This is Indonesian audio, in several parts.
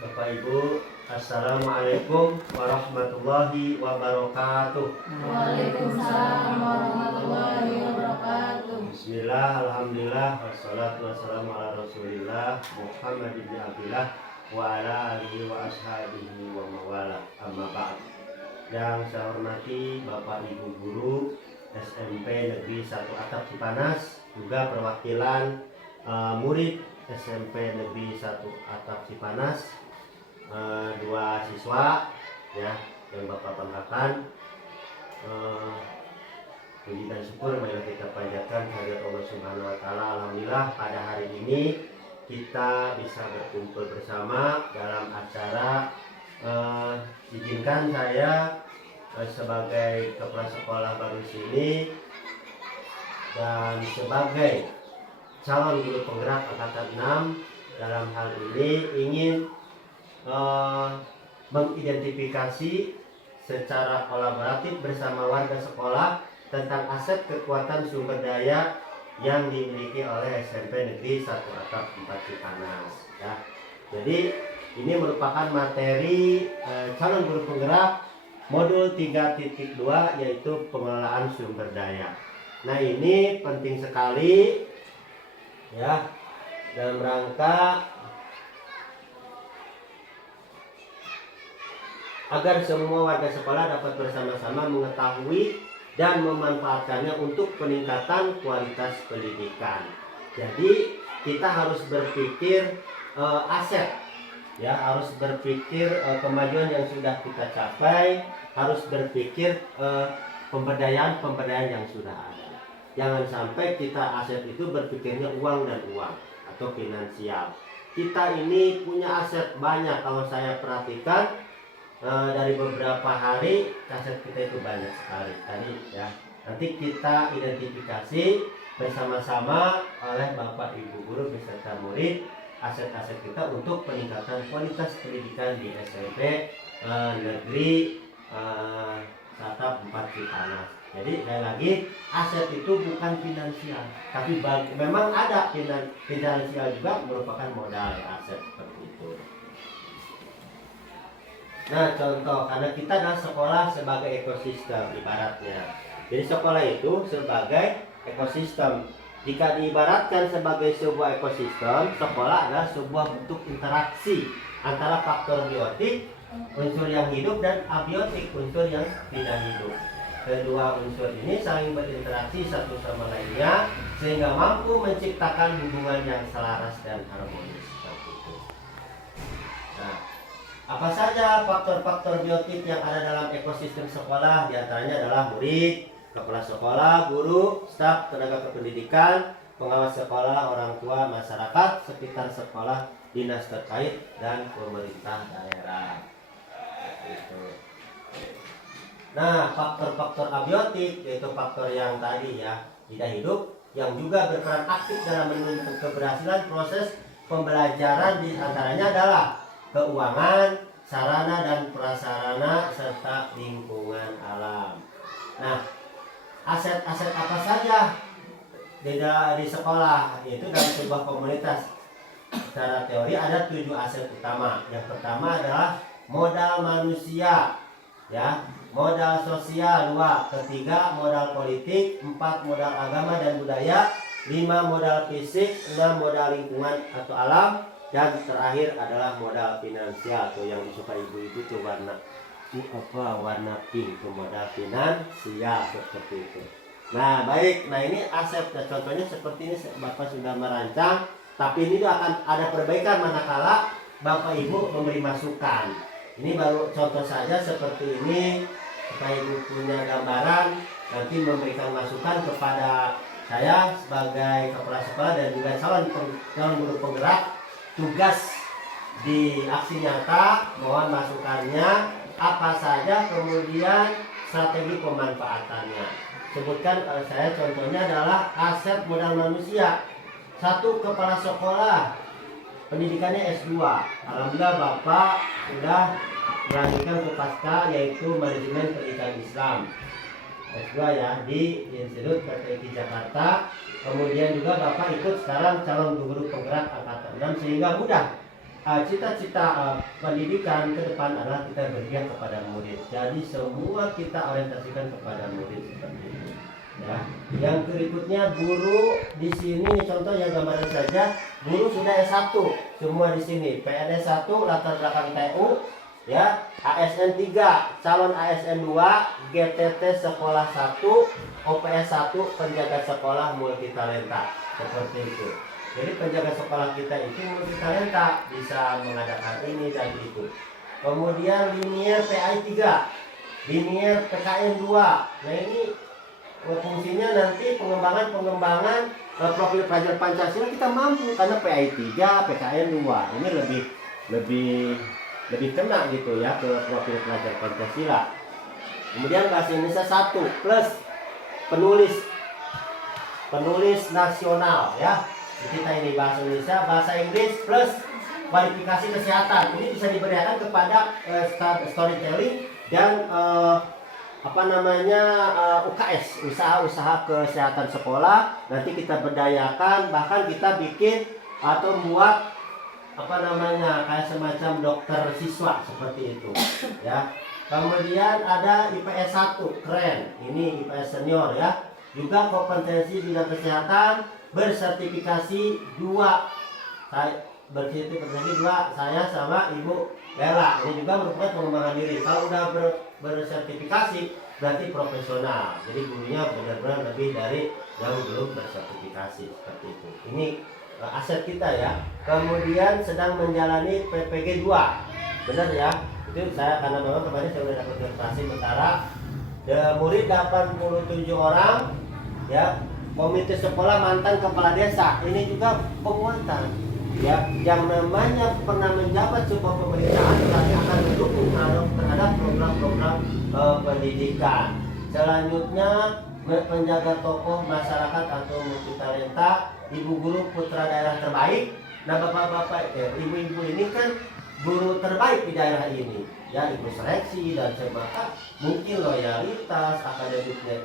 Bapak Ibu, Assalamualaikum warahmatullahi wabarakatuh. Waalaikumsalam warahmatullahi wabarakatuh. Bismillah, alhamdulillah, wassalatu wassalamu ala rasulillah Muhammad ibn Abdillah wa ala alihi wa ashabihi wa mawala, amma ba'd. Yang saya hormati Bapak Ibu Guru SMP Negeri 1 Atap Cipanas, juga perwakilan murid SMP Negeri 1 Atap Cipanas, dua siswa ya yang Bapak banggakan. Puji dan syukur marilah kita panjatkan kehadirat Allah Subhanahu wa taala. Alhamdulillah pada hari ini kita bisa berkumpul bersama dalam acara. Izinkan saya sebagai kepala sekolah baru sini dan sebagai calon guru penggerak angkatan 6 dalam hal ini ingin mengidentifikasi secara kolaboratif bersama warga sekolah tentang aset kekuatan sumber daya yang dimiliki oleh SMP Negeri 1 Atap 4 Cipanas ya. Jadi ini merupakan materi calon guru penggerak modul 3.2 yaitu pengelolaan sumber daya. Nah, ini penting sekali ya dalam rangka agar semua warga sekolah dapat bersama-sama mengetahui dan memanfaatkannya untuk peningkatan kualitas pendidikan. Jadi kita harus berpikir aset ya, harus berpikir kemajuan yang sudah kita capai, harus berpikir pemberdayaan yang sudah ada. Jangan sampai kita aset itu berpikirnya uang dan uang atau finansial. Kita ini punya aset banyak. Kalau saya perhatikan dari beberapa hari aset kita itu banyak sekali tadi ya. Nanti kita identifikasi bersama-sama oleh Bapak Ibu Guru beserta murid aset-aset kita untuk peningkatan kualitas pendidikan di SMP Negeri 1 Atap 4 Cipanas. Jadi sekali lagi, aset itu bukan finansial, tapi memang ada finansial juga merupakan modal aset seperti itu. Nah, contoh, karena kita adalah sekolah sebagai ekosistem ibaratnya. Jadi sekolah itu sebagai ekosistem. Jika diibaratkan sebagai sebuah ekosistem, sekolah adalah sebuah bentuk interaksi antara faktor biotik, unsur yang hidup, dan abiotik, unsur yang tidak hidup. Kedua unsur ini saling berinteraksi satu sama lainnya sehingga mampu menciptakan hubungan yang selaras dan harmonis. Nah, apa saja faktor-faktor biotik yang ada dalam ekosistem sekolah? Di antaranya adalah murid, kepala sekolah, guru, staf, tenaga kependidikan, pengawas sekolah, orang tua, masyarakat sekitar sekolah, dinas terkait, dan pemerintah daerah. Nah, faktor-faktor abiotik yaitu faktor yang tadi ya, tidak hidup, yang juga berperan aktif dalam menunjukkan keberhasilan proses pembelajaran. Di antaranya adalah keuangan, sarana dan prasarana, serta lingkungan alam. Nah, aset-aset apa saja di sekolah itu dalam sebuah komunitas? Secara teori ada 7 aset utama. Yang pertama adalah modal manusia, ya, modal sosial 2, ketiga modal politik, 4 modal agama dan budaya, 5 modal fisik, 6 modal lingkungan atau alam, dan terakhir adalah modal finansial tuh yang disukai ibu-ibu tuh warna pink tuh modal finansial seperti itu. Nah baik, nah ini aset. Nah, contohnya seperti ini Bapak sudah merancang, tapi ini tuh akan ada perbaikan manakala Bapak Ibu memberi masukan. Ini baru contoh saja seperti ini supaya Ibu punya gambaran, nanti memberikan masukan kepada saya sebagai kepala sekolah dan juga calon guru penggerak. Tugas di aksi nyata, mohon masukannya apa saja, kemudian strategi pemanfaatannya. Sebutkan kalau saya contohnya adalah aset modal manusia. 1, kepala sekolah, pendidikannya S2. Alhamdulillah Bapak sudah melanjutkan ke pasca yaitu manajemen pendidikan Islam S2 ya di Institut PTIK Jakarta. Kemudian juga Bapak ikut sekarang calon guru penggerak angkatan 6 sehingga mudah cita-cita pendidikan ke depan adalah kita berpihak kepada murid. Jadi semua kita orientasikan kepada murid seperti itu. Ya. Yang berikutnya guru di sini contoh yang gambaran saja, guru sudah S1 semua di sini. PNS 1 latar belakang TU, ya, ASN 3, calon ASN 2, GTT sekolah 1, OPS 1, penjaga sekolah multitalenta. Seperti itu. Jadi penjaga sekolah kita itu multitalenta, bisa mengadakan ini dan itu. Kemudian linier PAI 3, linier PKN 2. Nah ini fungsinya nanti pengembangan profil pelajar Pancasila kita mampu karena PAI 3, PKN 2. Ini lebih kena gitu ya ke profil pelajar Pancasila. Kemudian bahasa Indonesia 1 plus penulis nasional ya. Kita ini bahasa Indonesia, bahasa Inggris plus kualifikasi kesehatan. Ini bisa diberikan kepada storytelling dan UKS, usaha-usaha kesehatan sekolah. Nanti kita berdayakan, bahkan kita bikin atau buat kayak semacam dokter siswa seperti itu ya. Kemudian ada IPS 1, keren, ini IPS senior ya. Juga kompetensi bidang kesehatan, bersertifikasi 2. Saya bersertifikasi 2, saya sama Ibu Lela. Ini juga merupakan pengembangan diri. Kalau udah bersertifikasi berarti profesional. Jadi gurunya benar-benar lebih dari yang belum bersertifikasi seperti itu. Ini aset kita ya. Kemudian sedang menjalani PPG 2. Benar ya? Itu saya karena memang kemarin saya sudah dapat verifikasi sementara. Murid 87 orang ya. Komite sekolah mantan kepala desa. Ini juga penguatan ya, yang namanya pernah menjabat sebuah pemerintahan berarti akan mendukung terhadap program-program pendidikan. Selanjutnya penjaga tokoh masyarakat atau multitalenta, ibu guru putra daerah terbaik. Nah bapak-bapak, ibu-ibu ini kan guru terbaik di daerah ini ya, ibu seleksi dan sebagainya. Mungkin loyalitas akademiknya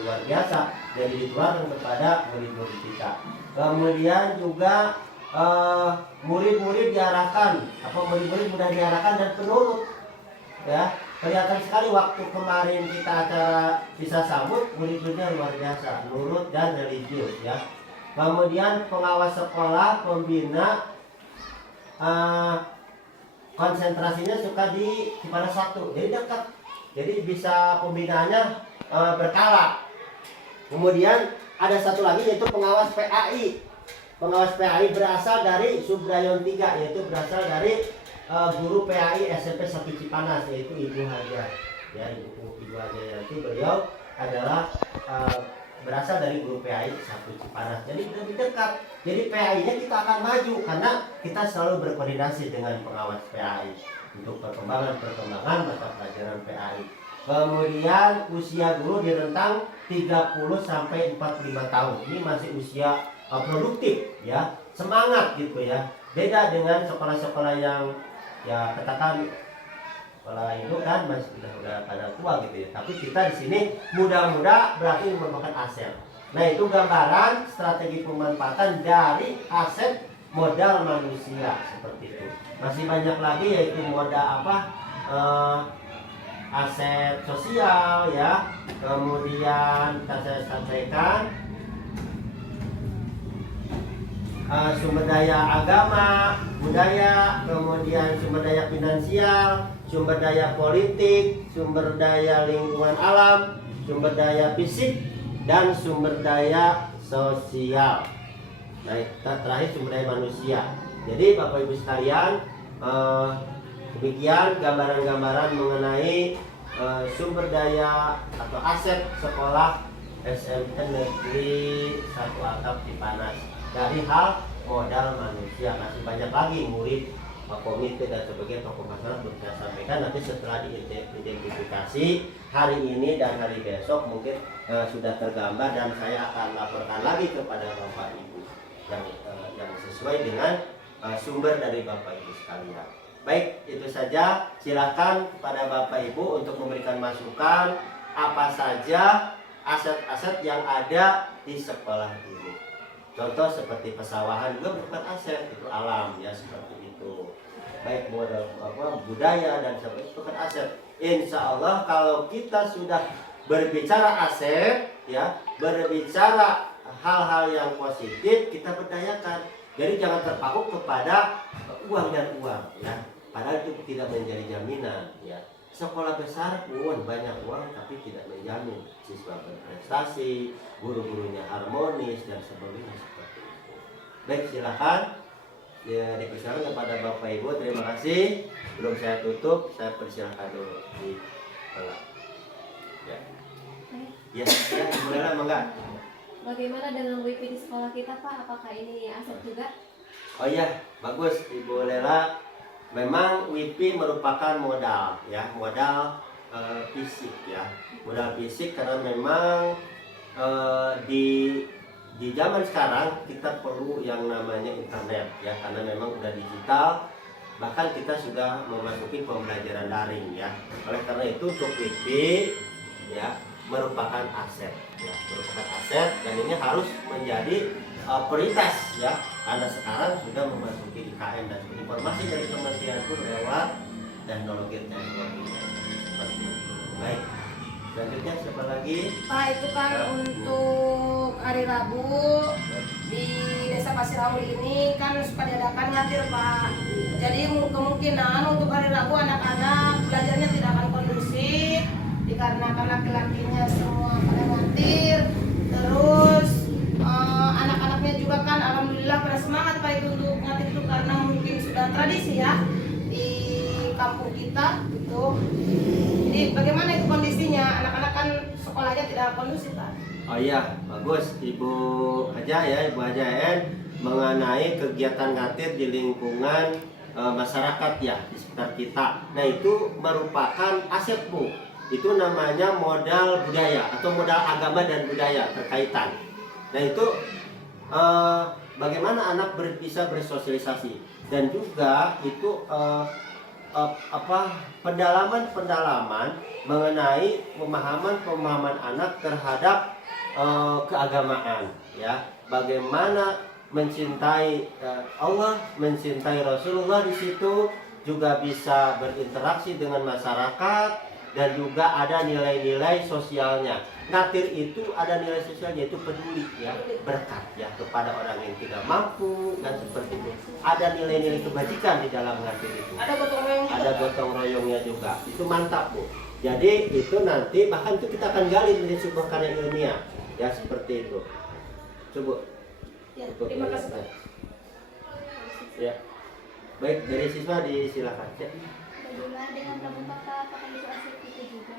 luar biasa jadi ditularkan kepada murid-murid kita. Kemudian juga murid-murid diarahkan, murid-murid mudah diarahkan dan penurut ya. Kelihatan sekali waktu kemarin kita acara bisa sambut, murid-muridnya luar biasa, nurut dan religius ya. Kemudian pengawas sekolah, pembina, konsentrasinya suka di Cipanas 1, jadi dekat, jadi bisa pembinaannya berkala. Kemudian ada satu lagi yaitu pengawas PAI. Pengawas PAI berasal dari Subrayon 3, yaitu berasal dari guru PAI SMP 1 Cipanas, yaitu Ibu Haja ya. Ibu Haja nanti beliau adalah berasal dari guru PAI 1 Cipanas, jadi lebih dekat. Jadi PAI-nya kita akan maju karena kita selalu berkoordinasi dengan pengawas PAI untuk perkembangan mata pelajaran PAI. Kemudian usia guru di rentang 30 sampai 45 tahun. Ini masih usia produktif ya, semangat gitu ya. Beda dengan sekolah-sekolah yang ya katakan sekolah itu kan masih udah pada tua gitu ya. Tapi kita di sini muda-muda berarti merupakan aset. Nah itu gambaran strategi pemanfaatan dari aset modal manusia seperti itu. Masih banyak lagi yaitu modal aset sosial ya. Kemudian saya sampaikan sumber daya agama, budaya, kemudian sumber daya finansial, sumber daya politik, sumber daya lingkungan alam, sumber daya fisik, dan sumber daya sosial. Nah, terakhir sumber daya manusia. Jadi Bapak Ibu sekalian, demikian gambaran-gambaran mengenai sumber daya atau aset sekolah SMN Negeri 1 Atap Cipanas. Dari hal modal manusia masih banyak lagi murid, komite dan sebagainya, tokoh masyarakat belum saya sampaikan. Nanti setelah diidentifikasi hari ini dan hari besok mungkin sudah tergambar dan saya akan laporkan lagi kepada Bapak Ibu yang sesuai dengan sumber dari Bapak Ibu sekalian. Baik, itu saja. Silakan kepada Bapak Ibu untuk memberikan masukan apa saja aset-aset yang ada di sekolah ini. Contoh seperti pesawahan juga merupakan aset, itu alam ya, seperti itu. itu. Baik modal budaya dan sebagainya itu kan aset. Insya Allah kalau kita sudah berbicara aset, ya, berbicara hal-hal yang positif, kita berdayakan. Jadi jangan terpaku kepada uang dan uang, ya. Padahal itu tidak menjadi jaminan, ya. Sekolah besar pun banyak uang tapi tidak menjamin siswa berprestasi, guru-gurunya harmonis dan sebagainya seperti itu. Baik, silakan. Ya, dipersilakan kepada Bapak Ibu. Terima kasih. Belum saya tutup, saya persilahkan dulu di tengah. Ya. Ya, ya, bolehlah mangga. Bagaimana dengan WiFi di sekolah kita, Pak? Apakah ini aset juga? Oh iya, bagus Ibu Lela. Memang WiFi merupakan modal, ya, modal fisik, ya, modal fisik karena memang di zaman sekarang kita perlu yang namanya internet, ya, karena memang udah digital. Bahkan kita sudah memasuki pembelajaran daring, ya. Oleh karena itu untuk WiFi, ya, merupakan aset, ya, merupakan aset dan ini harus menjadi prioritas, ya, karena sekarang sudah memasuki IKN dan informasi dari kementerian pun lewat teknologi seperti itu. Baik, selanjutnya siapa lagi? Pak, itu kan untuk hari Rabu di Desa Pasir Auli ini kan suka diadakan ngatir, Pak. Jadi kemungkinan untuk hari Rabu anak-anak belajarnya tidak akan kondusif dikarenakan laki-lakinya semua pada ngatir. Terus anak-anaknya juga kan alhamdulillah pada semangat, Pak, itu untuk ngatir itu karena mungkin sudah tradisi, ya, di kampung kita gitu. Jadi bagaimana itu kondisinya? Anak-anak kan sekolahnya tidak kondusif, Pak. Oh iya, bagus Ibu Haja, ya, Ibu Haja En, mengenai kegiatan ngatir di lingkungan masyarakat, ya, di sekitar kita. Nah, itu merupakan aset, Bu. Itu namanya modal budaya atau modal agama dan budaya terkaitan. Nah, itu bagaimana anak bisa bersosialisasi dan juga itu pendalaman mengenai pemahaman anak terhadap keagamaan, ya, bagaimana mencintai Allah, mencintai Rasulullah, di situ juga bisa berinteraksi dengan masyarakat dan juga ada nilai-nilai sosialnya. Ngatir itu ada nilai sosialnya, itu peduli, ya, berkat, ya, kepada orang yang tidak mampu dan seperti itu. Ada nilai-nilai kebajikan di dalam ngatir itu. Ada gotong royong juga. Ada gotong royongnya juga. Itu mantap, Bu. Jadi itu nanti bahkan itu kita akan gali menjadi sebuah karya ilmiah, ya, seperti itu. Coba. Ya, terima kasih, Pak. Ya. Baik, dari siswa disilakan. Ya. Bagaimana dengan pramuka, Pak? Apakah itu aset kita juga?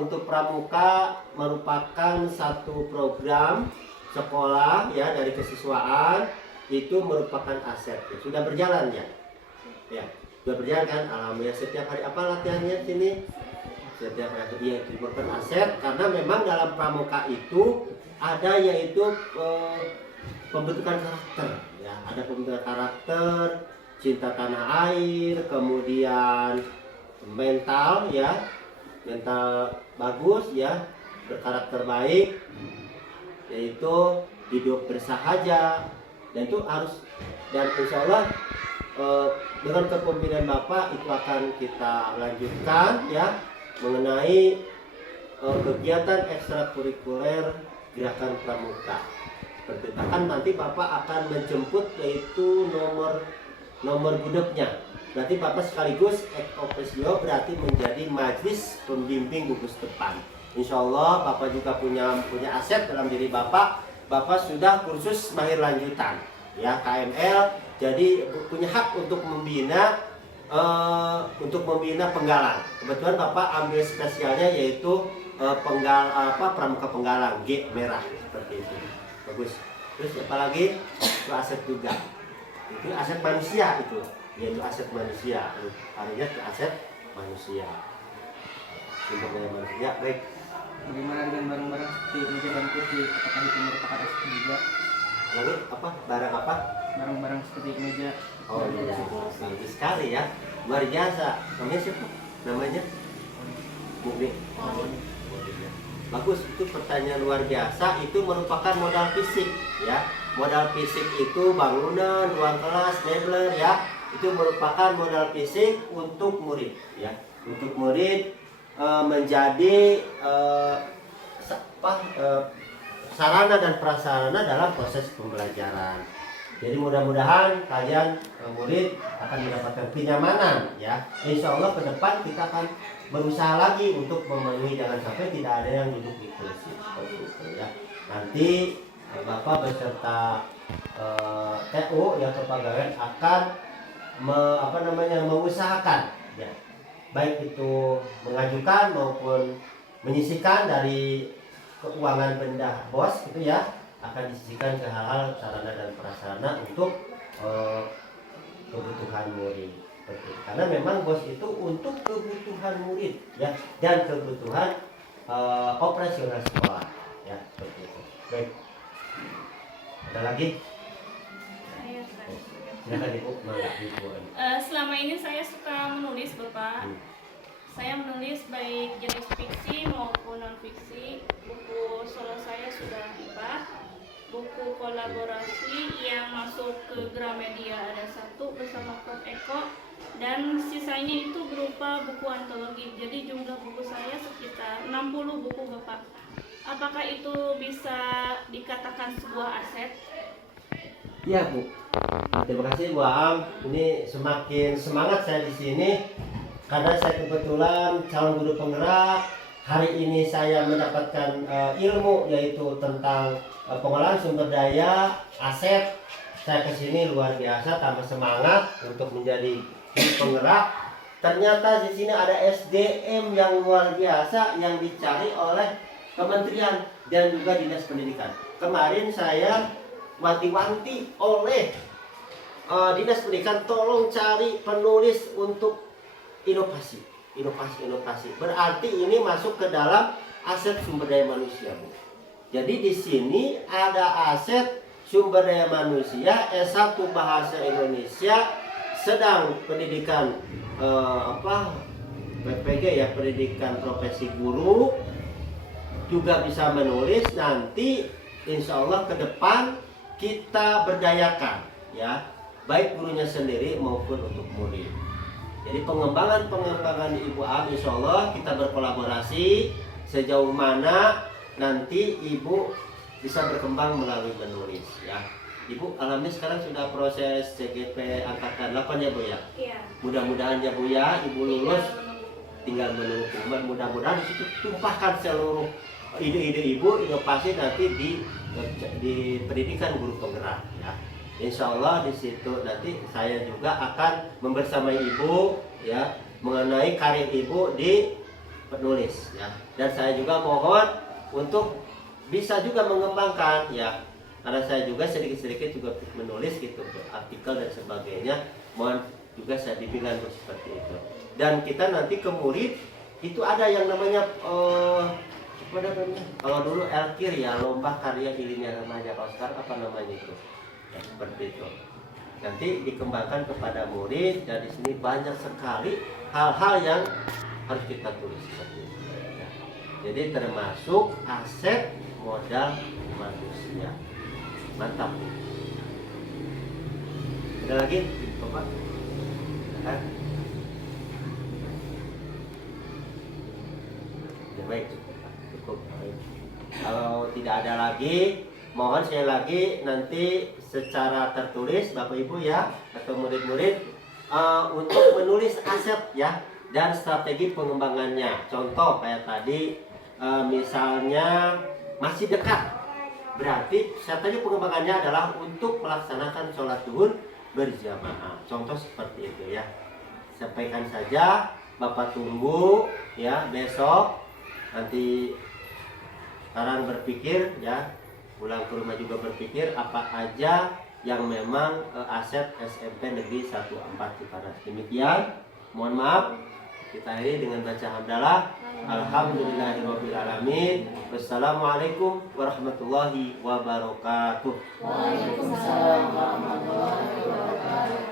Untuk pramuka merupakan satu program sekolah, ya, dari kesiswaan, itu merupakan aset, ya. Sudah berjalan, ya, ya, sudah berjalan kan? Alhamdulillah. Setiap hari apa latihannya sini? Setiap hari, ya, itu merupakan aset karena memang dalam pramuka itu ada yaitu pembentukan karakter, ya, ada pembentukan karakter, cinta tanah air, kemudian mental, ya, mental bagus, ya, berkarakter baik, yaitu hidup bersahaja, dan itu harus, dan insya Allah dengan kepemimpinan Bapak itu akan kita lanjutkan, ya, mengenai kegiatan ekstrakurikuler gerakan pramuka. Seperti bahkan nanti Bapak akan menjemput yaitu nomor gudegnya. Berarti Bapak sekaligus ex officio berarti menjadi majelis pembimbing gugus depan. Insya Allah Bapak juga punya aset dalam diri Bapak. Bapak sudah kursus mahir lanjutan, ya, KML. Jadi punya hak untuk membina penggalang. Kebetulan Bapak ambil spesialnya yaitu pramuka penggalang G merah, seperti itu. Bagus. Terus apalagi itu aset juga. Itu aset manusia, itu yaitu aset manusia. Artinya itu aset manusia. Sumber daya manusia. Baik. Bagaimana dengan barang-barang seperti meja dan kursi? Apakah itu merupakan aset juga? Lalu apa? Barang apa? Barang-barang seperti meja. Oh, iya. Bagus sekali, ya. Luar biasa. Namanya siapa? Namanya? Mukni. Bagus, itu pertanyaan luar biasa. Itu merupakan modal fisik, ya. Modal fisik itu bangunan, ruang kelas, mebler, ya. itu merupakan modal fisik untuk murid ya, untuk murid menjadi sarana dan prasarana dalam proses pembelajaran. Jadi mudah-mudahan kalian murid akan mendapatkan kenyamanan ya. Insya Allah ke depan kita akan berusaha lagi untuk memenuhi, jangan sampai tidak ada yang duduk di kursi seperti itu ya. Nanti Bapak beserta TU ya kepegawaian akan mengusahakan ya, baik itu mengajukan maupun menyisihkan dari keuangan benda bos itu ya, akan disisihkan ke hal-hal sarana dan prasarana untuk kebutuhan murid. Karena memang bos itu untuk kebutuhan murid ya, dan kebutuhan operasional sekolah ya, seperti itu. Baik, ada lagi? Silakan Ibu. Selama ini saya suka menulis Bapak. Saya menulis baik jenis fiksi maupun non fiksi. Buku solo saya sudah 4. Buku kolaborasi yang masuk ke Gramedia ada 1 bersama Prof. Eko, dan sisanya itu berupa buku antologi. Jadi jumlah buku saya sekitar 60 buku Bapak. Apakah itu bisa dikatakan sebuah aset? Iya Bu. Terima kasih Bu Am. Ini semakin semangat saya di sini karena saya kebetulan calon guru penggerak. Hari ini saya mendapatkan ilmu yaitu tentang pengolahan sumber daya aset. Saya kesini luar biasa, tambah semangat untuk menjadi guru penggerak. Ternyata di sini ada SDM yang luar biasa yang dicari oleh kementerian dan juga dinas pendidikan. Kemarin saya wanti-wanti oleh dinas pendidikan, tolong cari penulis untuk inovasi. Berarti ini masuk ke dalam aset sumber daya manusia, Bu. Jadi di sini ada aset sumber daya manusia S1 bahasa Indonesia, sedang pendidikan PPG ya, pendidikan profesi guru, juga bisa menulis. Nanti insya Allah ke depan kita berdayakan ya, baik gurunya sendiri maupun untuk murid. Jadi pengembangan Ibu Am, insya Allah kita berkolaborasi sejauh mana nanti Ibu bisa berkembang melalui menulis ya. Ibu alhamdulillah sekarang sudah proses CGP angkatan 8 ya Bu ya. Iya. Mudah-mudahan ya Bu ya, Ibu lulus tinggal menunggu. Mudah-mudahan di situ tumpahkan seluruh ide-ide Ibu, inovasi nanti di pendidikan guru penggerak ya. Insya Allah di situ nanti saya juga akan membersamai Ibu ya mengenai karir Ibu di penulis ya. Dan saya juga mohon untuk bisa juga mengembangkan ya, karena saya juga sedikit-sedikit juga menulis gitu, artikel dan sebagainya. Mohon juga saya dibilang seperti itu. Dan kita nanti ke murid itu ada yang namanya kalau dulu LKIR ya, lomba karya ilmiah remaja. Kalau sekarang apa namanya itu? Ya, seperti itu. Nanti dikembangkan kepada murid, dan di sini banyak sekali hal-hal yang harus kita tulis seperti itu. Ya. Jadi termasuk aset modal manusia. Mantap. Ada lagi, Bapak? Ya, baik. Cukup. Kalau tidak ada lagi, mohon sekali lagi nanti secara tertulis Bapak Ibu ya, atau murid-murid untuk menulis aset ya, dan strategi pengembangannya. Contoh kayak tadi misalnya masih dekat, berarti strategi pengembangannya adalah untuk melaksanakan sholat zuhur berjamaah. Contoh seperti itu ya. Sampaikan saja, Bapak tunggu ya besok. Nanti sekarang berpikir ya, pulang ke rumah juga berpikir apa aja yang memang aset SMP Negeri 14 Cipanas. Demikian, mohon maaf, kita akhiri dengan baca hamdalah. Alhamdulillahirobbilalamin. Wassalamualaikum warahmatullahi wabarakatuh. Waalaikumsalam warahmatullahi wabarakatuh.